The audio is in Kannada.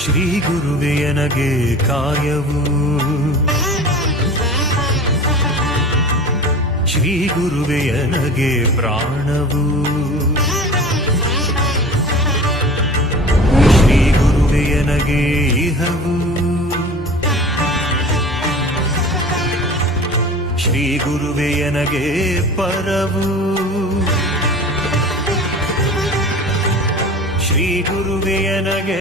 ಶ್ರೀ ಗುರುವೆಯನಗೆ ಕಾಯವು, ಶ್ರೀ ಗುರುವೆಯನಗೆ ಪ್ರಾಣವು, ಶ್ರೀ ಗುರುವೆಯನಗೆ ಇಹವು, ಶ್ರೀ ಗುರುವೆಯನಗೆ ಪರವು, ಶ್ರೀ ಗುರುವೆಯನಗೆ